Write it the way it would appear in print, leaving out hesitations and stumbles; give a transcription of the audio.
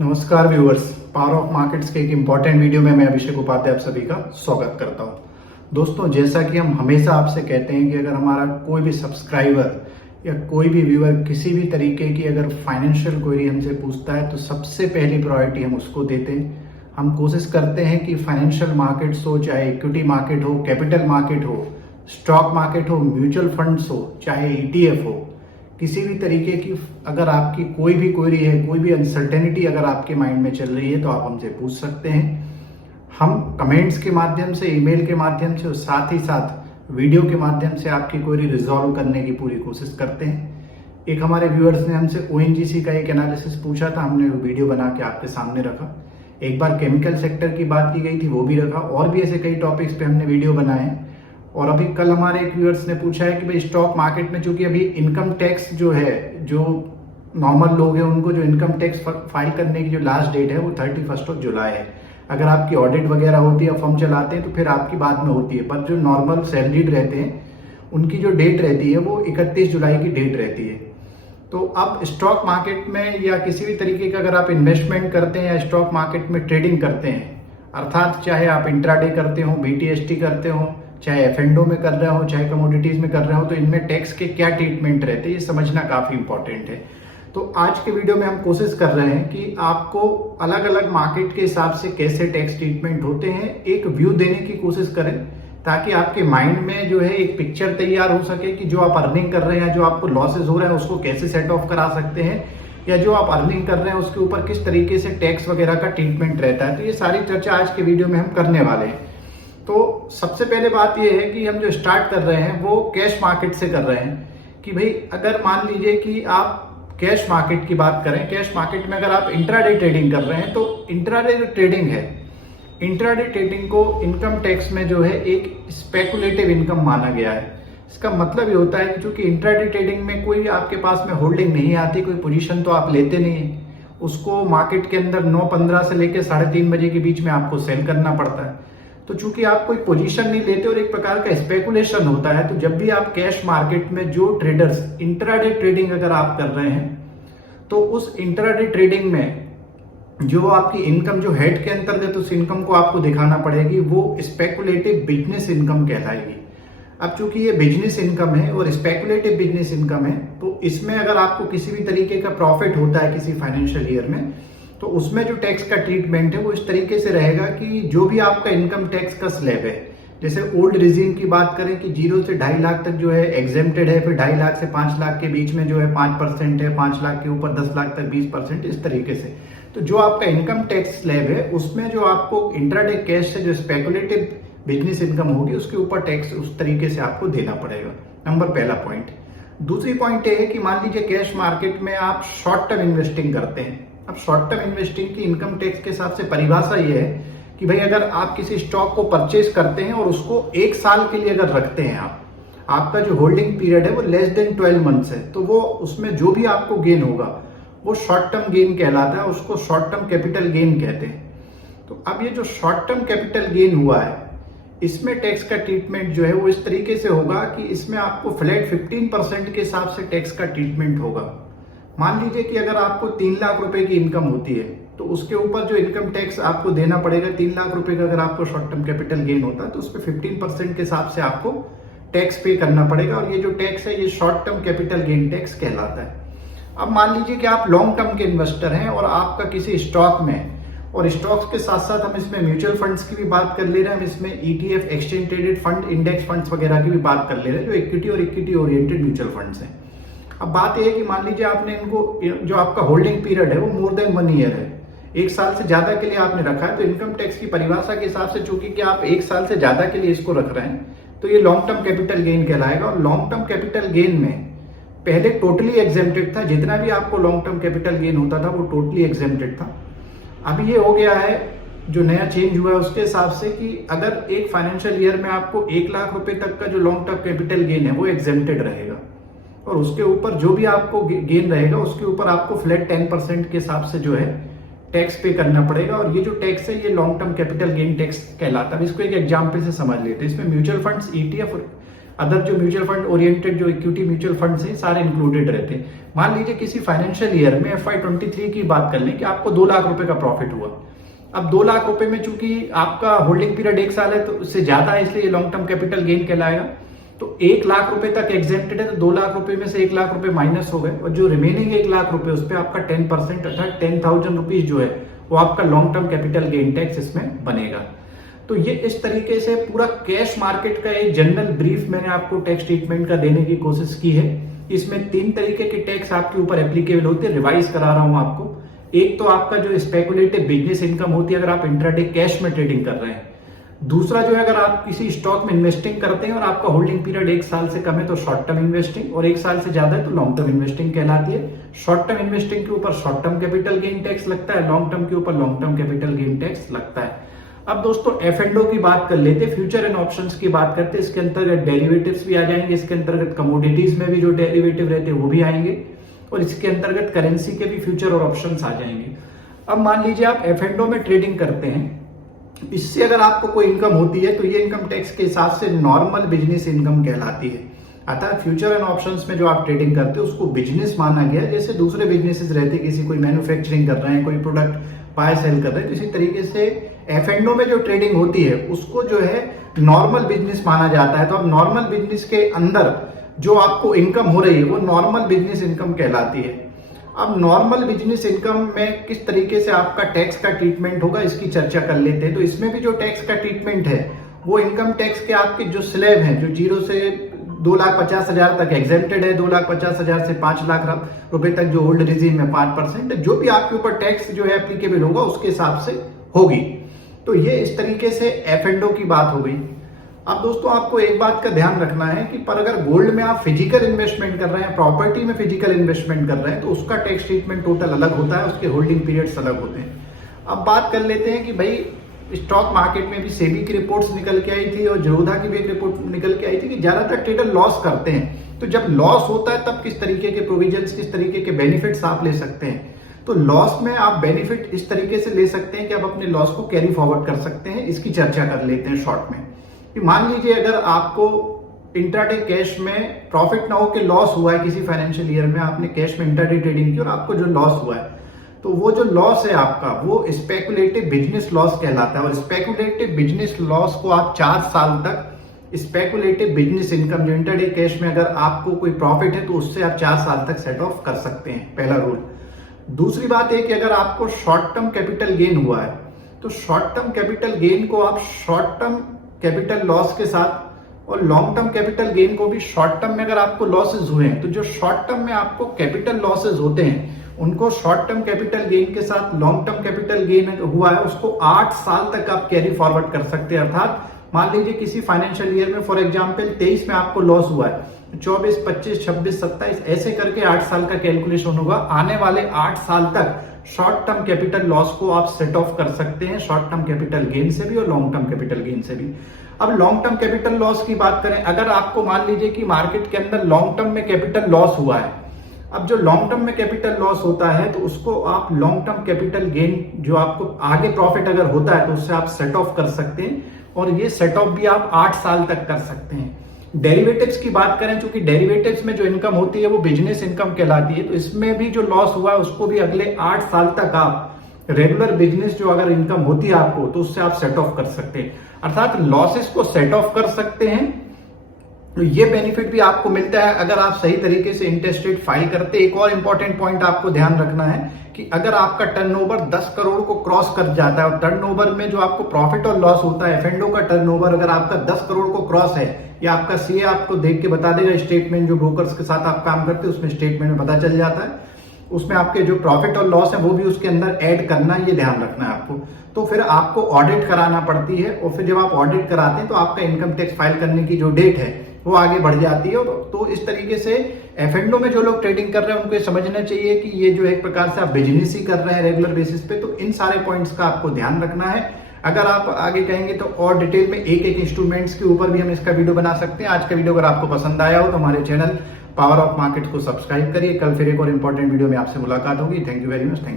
नमस्कार viewers, power of markets के एक इम्पॉर्टेंट वीडियो में मैं अभिषेक उपाध्याय आप सभी का स्वागत करता हूं। दोस्तों, जैसा कि हम हमेशा आपसे कहते हैं कि अगर हमारा कोई भी सब्सक्राइबर या कोई भी व्यूअर किसी भी तरीके की अगर फाइनेंशियल क्वेरी हमसे पूछता है तो सबसे पहली प्रायोरिटी हम उसको देते हैं। हम कोशिश करते हैं कि फाइनेंशियल मार्केट्स हो, चाहे इक्विटी मार्केट हो, कैपिटल मार्केट हो, स्टॉक मार्केट हो, म्यूचुअल फंड्स हो, चाहे ईटीएफ हो, किसी भी तरीके की अगर आपकी कोई भी क्वेरी है, कोई भी अनसर्टेनिटी अगर आपके माइंड में चल रही है तो आप हमसे पूछ सकते हैं। हम कमेंट्स के माध्यम से, ईमेल के माध्यम से और साथ ही साथ वीडियो के माध्यम से आपकी क्वेरी रिजॉल्व करने की पूरी कोशिश करते हैं। एक हमारे व्यूअर्स ने हमसे ओएनजीसी का एक एनालिसिस पूछा था, हमने वो वीडियो बना के आपके सामने रखा। एक बार केमिकल सेक्टर की बात की गई थी, वो भी रखा, और भी ऐसे कई टॉपिक्स पे हमने वीडियो बनाए। और अभी कल हमारे एक व्यूअर्स ने पूछा है कि भाई स्टॉक मार्केट में चूंकि अभी इनकम टैक्स जो है, जो नॉर्मल लोग हैं उनको जो इनकम टैक्स फाइल करने की जो लास्ट डेट है वो 31 जुलाई है। अगर आपकी ऑडिट वगैरह होती है, फर्म चलाते हैं तो फिर आपकी बाद में होती है, पर जो नॉर्मल सैलरीड रहते हैं उनकी जो डेट रहती है वो 31 जुलाई की डेट रहती है। तो अब स्टॉक मार्केट में या किसी भी तरीके का अगर आप इन्वेस्टमेंट करते हैं या स्टॉक मार्केट में ट्रेडिंग करते हैं, अर्थात चाहे आप इंट्राडे करते हो, बीटीएसटी करते हो, चाहे एफएनडो में कर रहे हो, चाहे कमोडिटीज में कर रहे हो, तो इनमें टैक्स के क्या ट्रीटमेंट रहते हैं ये समझना काफी इंपॉर्टेंट है। तो आज के वीडियो में हम कोशिश कर रहे हैं कि आपको अलग अलग मार्केट के हिसाब से कैसे टैक्स ट्रीटमेंट होते हैं एक व्यू देने की कोशिश करें, ताकि आपके माइंड में जो है एक पिक्चर तैयार हो सके कि जो आप अर्निंग कर रहे हैं, जो आपको लॉसेज हो रहे हैं उसको कैसे सेट ऑफ करा सकते हैं, या जो आप अर्निंग कर रहे हैं उसके ऊपर किस तरीके से टैक्स वगैरह का ट्रीटमेंट रहता है। तो ये सारी चर्चा आज के वीडियो में हम करने वाले हैं। तो सबसे पहले बात यह है कि हम जो स्टार्ट कर रहे हैं वो कैश मार्केट से कर रहे हैं कि भाई अगर मान लीजिए कि आप कैश मार्केट की बात करें, कैश मार्केट में अगर आप इंट्राडे ट्रेडिंग कर रहे हैं तो इंट्राडे जो ट्रेडिंग है, इंट्राडे ट्रेडिंग को इनकम टैक्स में जो है एक स्पेकुलेटिव इनकम माना गया है। इसका मतलब ये होता है कि चूंकि इंट्राडे ट्रेडिंग में कोई आपके पास में होल्डिंग नहीं आती, कोई पोजीशन तो आप लेते नहीं है, उसको मार्केट के अंदर 9:15 से लेकर 3:30 बजे के बीच में आपको सेल करना पड़ता है। तो चूंकि आप कोई पोजीशन नहीं लेते और एक प्रकार का स्पेकुलेशन होता है, तो जब भी आप कैश मार्केट में जो ट्रेडर्स इंट्राडे ट्रेडिंग अगर आप कर रहे हैं तो उस इंट्राडे ट्रेडिंग में जो आपकी इनकम जो हेड के अंतर्गत उस इनकम को आपको दिखाना पड़ेगी, वो स्पेकुलेटिव बिजनेस इनकम कहलाएगी। अब चूंकि ये बिजनेस इनकम है और स्पेकुलेटिव बिजनेस इनकम है, तो इसमें अगर आपको किसी भी तरीके का प्रॉफिट होता है किसी फाइनेंशियल ईयर में, तो उसमें जो टैक्स का ट्रीटमेंट है वो इस तरीके से रहेगा कि जो भी आपका इनकम टैक्स का स्लैब है, जैसे ओल्ड रिजीम की बात करें कि 0 से 2.5 लाख तक जो है एग्जेम्प्टेड है, फिर 2.5 लाख से 5 लाख के बीच में जो है 5% है, 5 लाख के ऊपर 10 लाख तक 20%, इस तरीके से। तो जो आपका इनकम टैक्स स्लैब है उसमें जो आपको इंट्राडे कैश से जो स्पेकुलेटिव बिजनेस इनकम होगी उसके ऊपर टैक्स उस तरीके से आपको देना पड़ेगा। नंबर पहला पॉइंट। दूसरी पॉइंट ये है कि मान लीजिए कैश मार्केट में आप शॉर्ट टर्म इन्वेस्टिंग करते हैं। अब शॉर्ट टर्म इन्वेस्टिंग की इनकम टैक्स के हिसाब से परिभाषा ये है कि भाई अगर आप किसी स्टॉक को परचेज करते हैं और उसको 1 साल के लिए अगर रखते हैं आपका जो होल्डिंग पीरियड है वो लेस देन 12 मंथ्स है, तो वो उसमें जो भी आपको गेन होगा वो शॉर्ट टर्म गेन कहलाता है, उसको शॉर्ट टर्म कैपिटल गेन कहते हैं। तो अब ये जो शॉर्ट टर्म कैपिटल गेन हुआ है इसमें टैक्स का ट्रीटमेंट जो है वो इस तरीके से होगा कि इसमें आपको फ्लैट 15% के हिसाब से टैक्स का ट्रीटमेंट होगा। मान लीजिए कि अगर आपको 3 लाख रुपए की इनकम होती है तो उसके ऊपर जो इनकम टैक्स आपको देना पड़ेगा, 3 लाख रुपए का अगर आपको शॉर्ट टर्म कैपिटल गेन होता है तो उस पर 15% के हिसाब से आपको टैक्स पे करना पड़ेगा, और ये जो टैक्स है ये short term capital gain tax कहलाता है। अब मान लीजिए कि आप लॉन्ग टर्म के इन्वेस्टर हैं और आपका किसी स्टॉक में, और स्टॉक्स के साथ साथ हम इसमें म्यूचुअल फंड्स की भी बात कर ले रहे हैं, हम इसमें ETF, exchange traded fund, index funds वगैरह की भी बात कर ले रहे हैं जो इक्विटी और इक्विटी ओरिएंटेड म्यूचुअल फंड्स हैं। अब बात यह है कि मान लीजिए आपने इनको, जो आपका होल्डिंग पीरियड है वो मोर देन 1 ईयर है, 1 साल से ज्यादा के लिए आपने रखा है, तो इनकम टैक्स की परिभाषा के हिसाब से चूंकि कि आप 1 साल से ज्यादा के लिए इसको रख रहे हैं तो ये लॉन्ग टर्म कैपिटल गेन कहलाएगा। और लॉन्ग टर्म कैपिटल गेन में पहले टोटली एग्जेम्प्टेड था, जितना भी आपको लॉन्ग टर्म कैपिटल गेन होता था वो टोटली एग्जेम्प्टेड था। अभी ये हो गया है, जो नया चेंज हुआ है उसके हिसाब से कि अगर एक फाइनेंशियल ईयर में आपको 1 लाख रुपए तक का जो लॉन्ग टर्म कैपिटल गेन है वो एग्जेम्प्टेड रहेगा, और उसके ऊपर जो भी आपको गेन रहेगा उसके ऊपर आपको फ्लैट 10% के हिसाब से जो है टैक्स पे करना पड़ेगा। और ये जो टैक्स है ये long term capital gain tax कहलाता है। इसको एक एग्जांपल से समझ लेते हैं। इसमें म्यूचुअल फंड्स, ईटीएफ अदर जो म्यूचुअल फंड ओरिएंटेड जो इक्विटी म्यूचुअल फंड है सारे इंक्लूडेड रहते हैं। मान लीजिए किसी फाइनेंशियल ईयर में FY23 की बात कर लें कि आपको 2 लाख रुपए का प्रॉफिट हुआ। अब 2 लाख रुपए में चूंकि आपका होल्डिंग पीरियड 1 साल है तो उससे ज्यादा है, इसलिए लॉन्ग टर्म कैपिटल गेन कहलाएगा। तो 1 लाख रुपए तक एग्जेम्प्टेड है, तो 2 लाख रुपए में से 1 लाख रुपए माइनस हो गए और जो रिमेनिंग 1 लाख रुपए उस पर आपका 10% अर्थात 10,000 रुपीज जो है वो आपका long term capital gain tax इसमें बनेगा। तो ये इस तरीके से पूरा कैश मार्केट का एक जनरल ब्रीफ मैंने आपको टैक्स ट्रीटमेंट का देने की कोशिश की है। इसमें 3 तरीके के टैक्स आपके ऊपर एप्लीकेबल होते हैं, रिवाइज करा रहा हूं आपको। एक तो आपका जो स्पेकुलेटिव बिजनेस इनकम होती है अगर आप इंट्राडे कैश में ट्रेडिंग कर रहे हैं। दूसरा जो है अगर आप किसी स्टॉक में इन्वेस्टिंग करते हैं और आपका होल्डिंग पीरियड 1 साल से कम है तो शॉर्ट टर्म इन्वेस्टिंग, और 1 साल से ज्यादा है तो लॉन्ग टर्म इन्वेस्टिंग कहलाती है। शॉर्ट टर्म इन्वेस्टिंग के ऊपर short term capital gain tax लगता है, लॉन्ग टर्म के ऊपर long term capital gain tax लगता है। अब दोस्तों F&O की बात कर लेते, फ्यूचर एंड ऑप्शंस की बात करते, इसके अंतर्गत डेरिवेटिव्स भी आ जाएंगे, इसके अंतर्गत कमोडिटीज में भी जो डेरिवेटिव रहते हैं वो भी आएंगे, और इसके अंतर्गत करेंसी के भी फ्यूचर और ऑप्शंस आ जाएंगे। अब मान लीजिए आप F&O में ट्रेडिंग करते हैं, इससे अगर आपको कोई इनकम होती है तो ये इनकम टैक्स के हिसाब से नॉर्मल बिजनेस इनकम कहलाती है। अतः फ्यूचर एंड ऑप्शंस में जो आप ट्रेडिंग करते हो उसको बिजनेस माना गया, जैसे दूसरे बिजनेसेस रहते हैं, किसी कोई मैन्युफैक्चरिंग कर रहे हैं, कोई प्रोडक्ट बाय सेल कर रहे हैं, तो इसी तरीके से F&O में जो ट्रेडिंग होती है उसको जो है नॉर्मल बिजनेस माना जाता है। तो अब नॉर्मल बिजनेस के अंदर जो आपको इनकम हो रही है वो नॉर्मल बिजनेस इनकम कहलाती है। अब नॉर्मल बिजनेस इनकम में किस तरीके से आपका टैक्स का ट्रीटमेंट होगा इसकी चर्चा कर लेते हैं। तो इसमें भी जो टैक्स का ट्रीटमेंट है वो इनकम टैक्स के आपके जो स्लैब हैं, जो 0 से 2,50,000 तक एग्जेम्प्टेड है, 2,50,000 से 5 लाख रुपए तक जो ओल्ड रिजीम में 5%, जो भी आपके ऊपर टैक्स जो है एप्लीकेबल होगा उसके हिसाब से होगी। तो ये इस तरीके से F&O की बात हो गई। अब दोस्तों आपको एक बात का ध्यान रखना है कि पर अगर गोल्ड में आप फिजिकल इन्वेस्टमेंट कर रहे हैं, प्रॉपर्टी में फिजिकल इन्वेस्टमेंट कर रहे हैं, तो उसका टैक्स ट्रीटमेंट टोटल अलग होता है, उसके होल्डिंग पीरियड्स अलग होते हैं। अब बात कर लेते हैं कि भाई स्टॉक मार्केट में भी सेबी की रिपोर्ट्स निकल के आई थी और जोधा की भी एक रिपोर्ट निकल के आई थी कि ज्यादातर ट्रेडर लॉस करते हैं। तो जब लॉस होता है तब किस तरीके के प्रोविजंस, किस तरीके के बेनिफिट्स आप ले सकते हैं। तो लॉस में आप बेनिफिट इस तरीके से ले सकते हैं कि आप अपने लॉस को कैरी फॉरवर्ड कर सकते हैं। इसकी चर्चा कर लेते हैं शॉर्ट में। कि मान लीजिए अगर आपको इंट्राडे कैश में प्रॉफिट ना हो के लॉस हुआ है, किसी फाइनेंशियल ईयर में आपने कैश में इंट्राडे ट्रेडिंग की और आपको जो लॉस हुआ है, तो वो जो लॉस है आपका वो स्पेकुलेटिव बिजनेस लॉस कहलाता है। और स्पेकुलेटिव बिजनेस लॉस को आप 4 साल तक स्पेकुलेटिव बिजनेस इनकम जो इंट्राडे कैश में अगर आपको कोई प्रॉफिट है तो उससे आप 4 साल तक सेट ऑफ कर सकते हैं, पहला रूल। दूसरी बात है कि अगर आपको शॉर्ट टर्म कैपिटल गेन हुआ है तो शॉर्ट टर्म कैपिटल गेन को आप शॉर्ट टर्म कैपिटल लॉस के साथ और लॉन्ग टर्म कैपिटल गेन को भी शॉर्ट टर्म में अगर आपको लॉसेज हुए हैं तो जो शॉर्ट टर्म में आपको कैपिटल लॉसेज होते हैं उनको शॉर्ट टर्म कैपिटल गेन के साथ लॉन्ग टर्म कैपिटल गेन हुआ है उसको 8 साल तक आप कैरी फॉरवर्ड कर सकते हैं। अर्थात मान लीजिए किसी फाइनेंशियल ईयर में फॉर एग्जांपल 23 में आपको लॉस हुआ है, 24, 25, 26, 27 ऐसे करके 8 साल का कैलकुलेशन होगा। आने वाले 8 साल तक शॉर्ट टर्म कैपिटल लॉस को आप सेट ऑफ कर सकते हैं, शॉर्ट टर्म कैपिटल गेन से भी और लॉन्ग टर्म कैपिटल गेन से भी। अब लॉन्ग टर्म कैपिटल लॉस की बात करें, अगर आपको मान लीजिए कि मार्केट के अंदर लॉन्ग टर्म में कैपिटल लॉस हुआ है, अब जो लॉन्ग टर्म में कैपिटल लॉस होता है तो उसको आप लॉन्ग टर्म कैपिटल गेन जो आपको आगे प्रॉफिट अगर होता है तो उससे आप सेट ऑफ कर सकते हैं, और ये सेट ऑफ भी आप 8 साल तक कर सकते हैं। डेरिवेटिव्स की बात करें, क्योंकि डेरिवेटिव्स में जो इनकम होती है वो बिजनेस इनकम कहलाती है, तो इसमें भी जो लॉस हुआ है उसको भी अगले 8 साल तक आप रेगुलर बिजनेस जो अगर इनकम होती है आपको तो उससे आप सेट ऑफ कर सकते हैं, अर्थात लॉसेस को सेट ऑफ कर सकते हैं। तो ये बेनिफिट भी आपको मिलता है अगर आप सही तरीके से इंटरेस्ट रेट फाइल करते। एक और इंपॉर्टेंट पॉइंट आपको ध्यान रखना है कि अगर आपका टर्नओवर 10 करोड़ को क्रॉस कर जाता है, और टर्नओवर में जो आपको प्रॉफिट और लॉस होता है, F&O का टर्नओवर अगर आपका 10 करोड़ को क्रॉस है, या आपका सीए आपको देख के बता देगा, स्टेटमेंट जो ब्रोकर्स के साथ आप काम करते हैं उसमें स्टेटमेंट में पता चल जाता है, उसमें आपके जो प्रॉफिट और लॉस है वो भी उसके अंदर ऐड करना, ये ध्यान रखना है आपको। तो फिर आपको ऑडिट कराना पड़ती है, और फिर जब आप ऑडिट कराते हैं तो आपका इनकम टैक्स फाइल करने की जो डेट है वो आगे बढ़ जाती है। तो इस तरीके से F&O में जो लोग ट्रेडिंग कर रहे हैं उनको ये समझना चाहिए कि ये जो एक प्रकार से आप बिजनेस ही कर रहे हैं रेगुलर बेसिस पे। तो इन सारे पॉइंट्स का आपको ध्यान रखना है। अगर आप आगे कहेंगे तो और डिटेल में एक एक इंस्ट्रूमेंट्स के ऊपर भी हम इसका वीडियो बना सकते हैं। आज का वीडियो अगर आपको पसंद आया हो तो हमारे चैनल पावर ऑफ मार्केट को सब्सक्राइब करिए। कल फिर एक और इंपॉर्टेंट वीडियो में आपसे मुलाकात होगी। Thank you very much. Thank you.